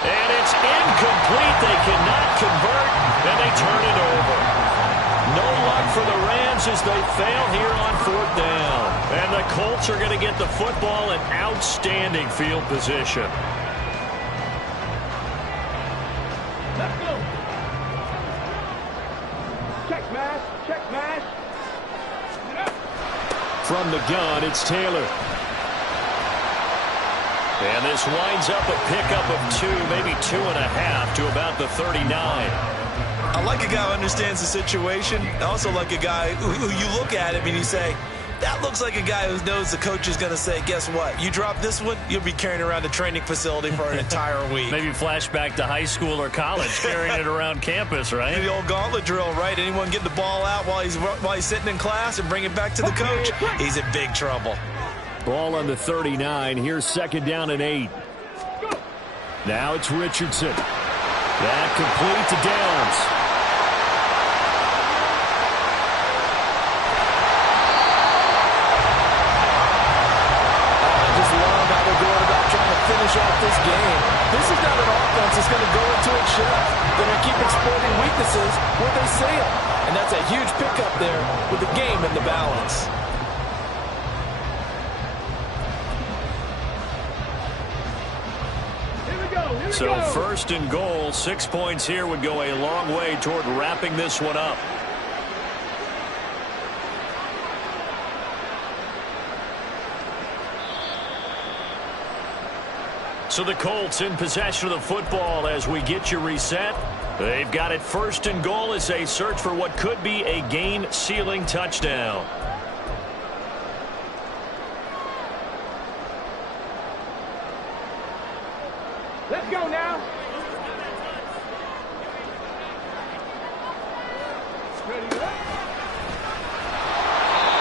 And it's incomplete. They cannot convert, and they turn it over. No luck for the Rams as they fail here on fourth down. And the Colts are going to get the football in outstanding field position. Let's go. Check mash, check mash. From the gun, it's Taylor. And this winds up a pickup of 2, maybe 2.5 to about the 39. I like a guy who understands the situation. I also like a guy who you look at him and you say, that looks like a guy who knows the coach is going to say, guess what? You drop this one, you'll be carrying around the training facility for an entire week. Maybe flashback to high school or college, carrying it around campus, right? The old gauntlet drill, right? Anyone get the ball out while he's sitting in class and bring it back to the coach, he's in big trouble. Ball on the 39. Here's second down and 8. Now it's Richardson. That complete to Downs. I just love how they're going about trying to finish off this game. This is not an offense that's going to go into its shell. They're going to keep exploiting weaknesses where they see them. And that's a huge pickup there with the game in the balance. So first and goal, 6 points here would go a long way toward wrapping this one up. So the Colts in possession of the football as we get you reset. They've got it first and goal as they search for what could be a game-sealing touchdown. Let's go now.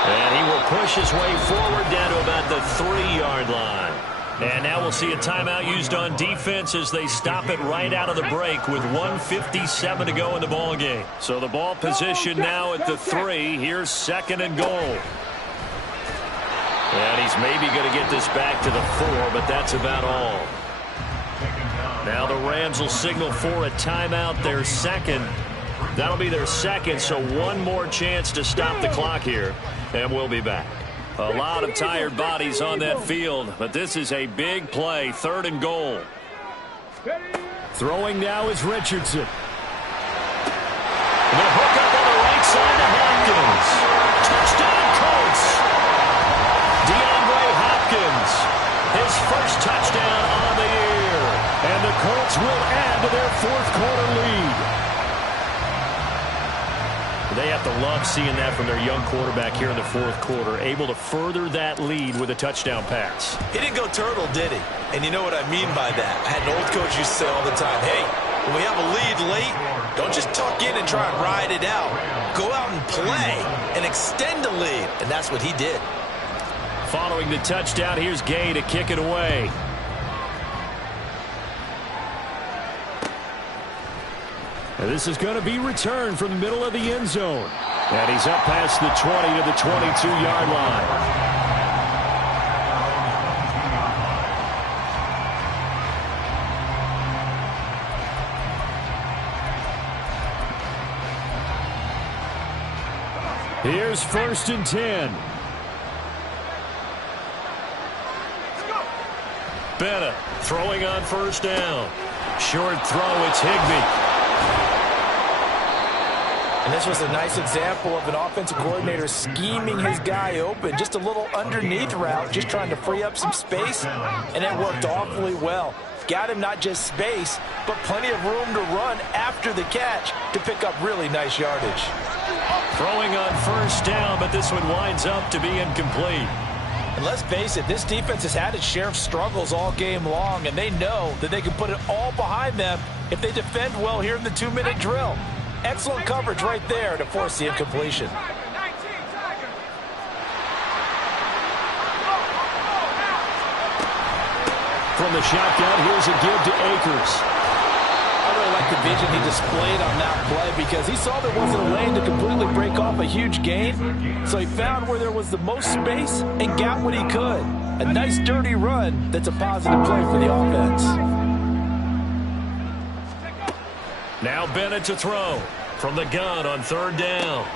And he will push his way forward down to about the 3-yard line. And now we'll see a timeout used on defense as they stop it right out of the break with 1:57 to go in the ball game. So the ball position now at the 3. Here's second and goal. And he's maybe going to get this back to the 4, but that's about all. Now the Rams will signal for a timeout, their second. That'll be their second, so one more chance to stop the clock here, and we'll be back. A lot of tired bodies on that field, but this is a big play, third and goal. Throwing now is Richardson. The hookup on the right side to Hopkins. Touchdown, Colts. DeAndre Hopkins, his first touchdown on the year. And the Colts will add to their fourth quarter lead. They have to love seeing that from their young quarterback here in the fourth quarter, able to further that lead with a touchdown pass. He didn't go turtle, did he? And you know what I mean by that. I had an old coach used to say all the time, hey, when we have a lead late, don't just tuck in and try and ride it out. Go out and play and extend the lead. And that's what he did. Following the touchdown, here's Gay to kick it away. And this is going to be returned from the middle of the end zone. And he's up past the 20 to the 22-yard line. Here's first and 10. Bennett throwing on first down. Short throw, it's Higbee. And this was a nice example of an offensive coordinator scheming his guy open. Just a little underneath route, just trying to free up some space, and it worked awfully well. Got him not just space, but plenty of room to run after the catch to pick up really nice yardage. Throwing on first down, but this one winds up to be incomplete. And let's face it, this defense has had its share of struggles all game long, and they know that they can put it all behind them if they defend well here in the 2-minute drill. Excellent coverage right there to force the incompletion. From the shotgun, here's a give to Akers. I really like the vision he displayed on that play because he saw there wasn't a lane to completely break off a huge gain. So he found where there was the most space and got what he could. A nice dirty run that's a positive play for the offense. Now Bennett to throw from the gun on third down.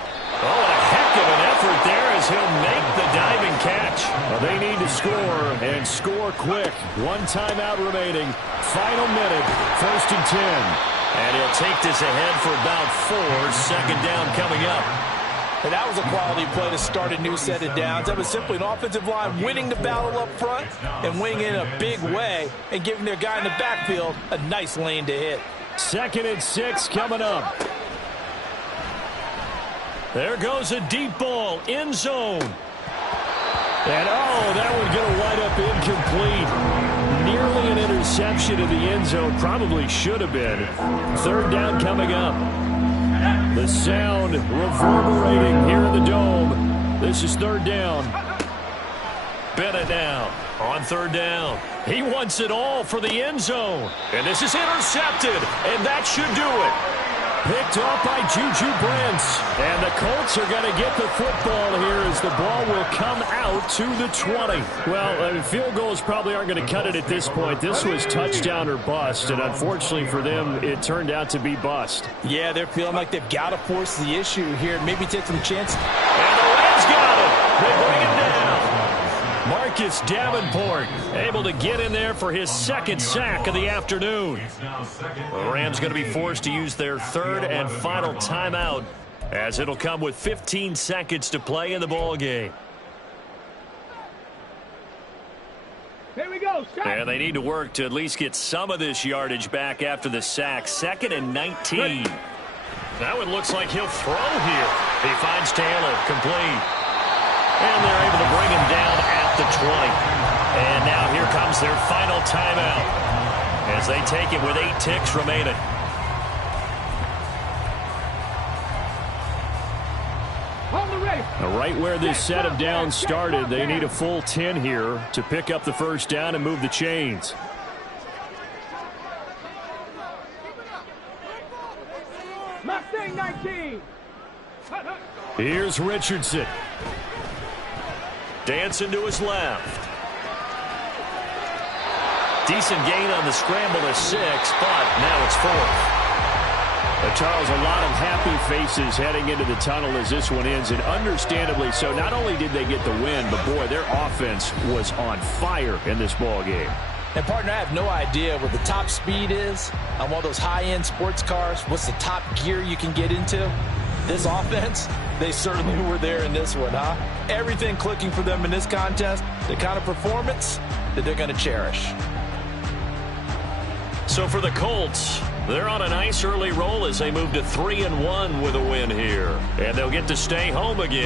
Oh, a heck of an effort there as he'll make the diving catch. Well, they need to score and score quick. 1 timeout remaining. Final minute, 1st and 10. And he'll take this ahead for about 4. Second down coming up. And that was a quality play to start a new set of downs. That was simply an offensive line winning the battle up front and winning it in a big way and giving their guy in the backfield a nice lane to hit. 2nd and 6 coming up. There goes a deep ball, end zone. And, oh, that one going to wind up incomplete. Nearly an interception in the end zone. Probably should have been. 3rd down coming up. The sound reverberating here in the dome. This is 3rd down. Bennett now on 3rd down. He wants it all for the end zone. And this is intercepted, and that should do it. Picked off by Juju Brents. And the Colts are going to get the football here as the ball will come out to the 20. Well, field goals probably aren't going to cut it at this point. This was touchdown or bust, and unfortunately for them, it turned out to be bust. Yeah, they're feeling like they've got to force the issue here, maybe take some chances. And the Rams got it. They bring it down. Marcus Davenport able to get in there for his 2nd sack of the afternoon. The Rams going to be forced to use their 3rd and final timeout as it'll come with 15 seconds to play in the ball game. Here we go. Shot. And they need to work to at least get some of this yardage back after the sack. 2nd and 19. That one looks like he'll throw here. He finds Taylor, complete. And they're able to bring him down at the 20. And now here comes their final timeout as they take it with 8 ticks remaining. Right where this set of downs started, they need a full 10 here to pick up the 1st down and move the chains. Mustang 19. Here's Richardson. Dancing to his left. Decent gain on the scramble to 6, but now it's 4th. Charles, a lot of happy faces heading into the tunnel as this one ends, and understandably so. Not only did they get the win, but boy, their offense was on fire in this ball game. And partner, I have no idea what the top speed is on one of those high-end sports cars. What's the top gear you can get into? This offense, they certainly were there in this one, huh? Everything clicking for them in this contest, the kind of performance that they're going to cherish. So for the Colts, they're on a nice early roll as they move to 3-1 with a win here. And they'll get to stay home again.